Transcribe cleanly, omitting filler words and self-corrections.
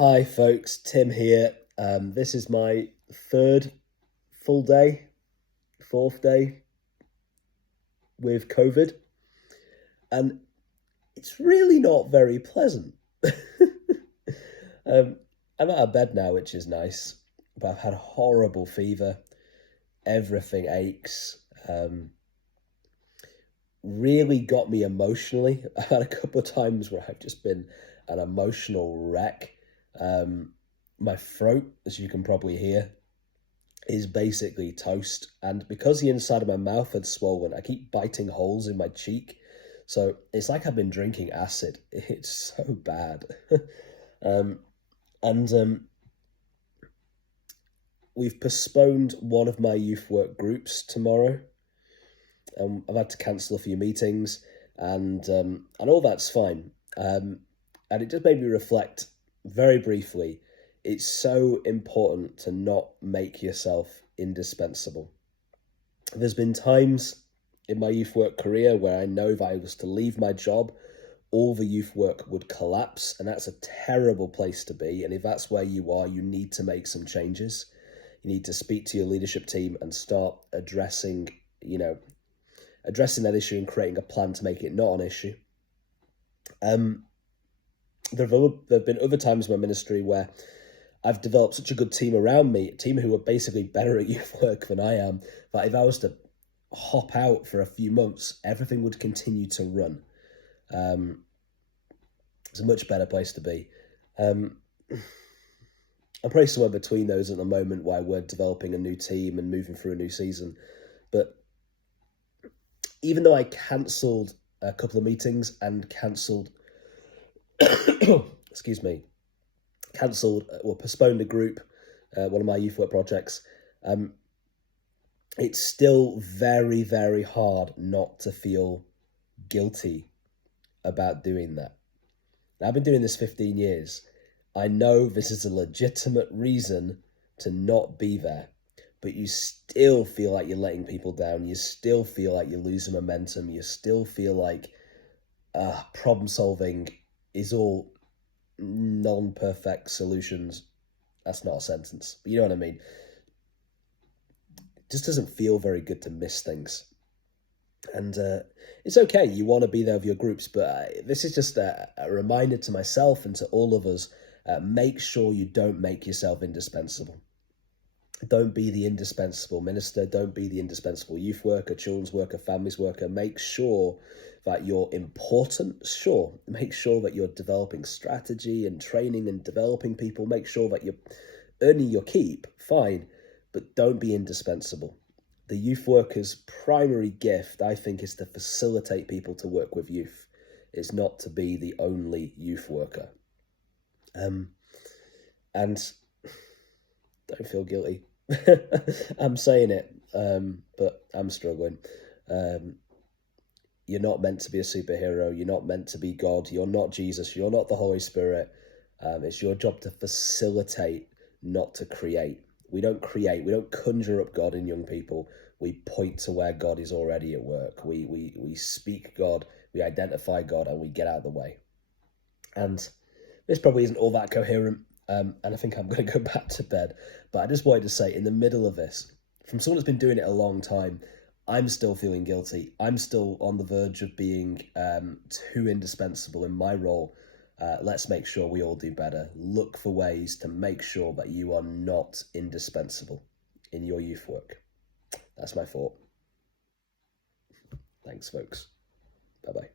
Hi folks, Tim here. This is my third full day, fourth day with COVID, and it's really not very pleasant. um, I'm out of bed now, which is nice, but I've had a horrible fever. Everything aches. Really got me emotionally. I've had a couple of times where I've just been an emotional wreck. My throat, as you can probably hear, is basically toast. And because the inside of my mouth had swollen, I keep biting holes in my cheek. So it's like I've been drinking acid. It's so bad. um, and we've postponed one of my youth work groups tomorrow. I've had to cancel a few meetings, and all that's fine. And it just made me reflect very briefly. It's so important to not make yourself indispensable. There's been times in my youth work career where I know if I was to leave my job, all the youth work would collapse, and that's a terrible place to be. And if that's where you are, you need to make some changes. You need to speak to your leadership team and start addressing that issue and creating a plan to make it not an issue. There have been other times in my ministry where I've developed such a good team around me, a team who are basically better at youth work than I am, that if I was to hop out for a few months, everything would continue to run. It's a much better place to be. I'm probably somewhere between those at the moment where we're developing a new team and moving through a new season. But even though I cancelled a couple of meetings and cancelled, postponed a group, one of my youth work projects, it's still very, very hard not to feel guilty about doing that. Now, I've been doing this 15 years. I know this is a legitimate reason to not be there, but you still feel like you're letting people down. You still feel like you're losing momentum. You still feel like problem solving is all non-perfect solutions. That's not a sentence, but you know what I mean. It just doesn't feel very good to miss things. And it's okay, you want to be there with your groups, but this is just a reminder to myself and to all of us, make sure you don't make yourself indispensable. Don't be the indispensable minister. Don't be the indispensable youth worker, children's worker, families worker. Make sure that you're important. Sure, make sure that you're developing strategy and training and developing people. Make sure that you're earning your keep. Fine, but don't be indispensable. The youth worker's primary gift, I think, is to facilitate people to work with youth. It's not to be the only youth worker. And don't feel guilty. I'm saying it, but I'm struggling. You're not meant to be a superhero. You're not meant to be God. You're not Jesus. You're not the Holy Spirit. It's your job to facilitate, not to create. We don't create. We don't conjure up God in young people. We point to where God is already at work. We speak God. We identify God, and we get out of the way. And this probably isn't all that coherent. And I think I'm going to go back to bed. But I just wanted to say, in the middle of this, from someone that's been doing it a long time, I'm still feeling guilty. I'm still on the verge of being too indispensable in my role. Let's make sure we all do better. Look for ways to make sure that you are not indispensable in your youth work. That's my thought. Thanks, folks. Bye-bye.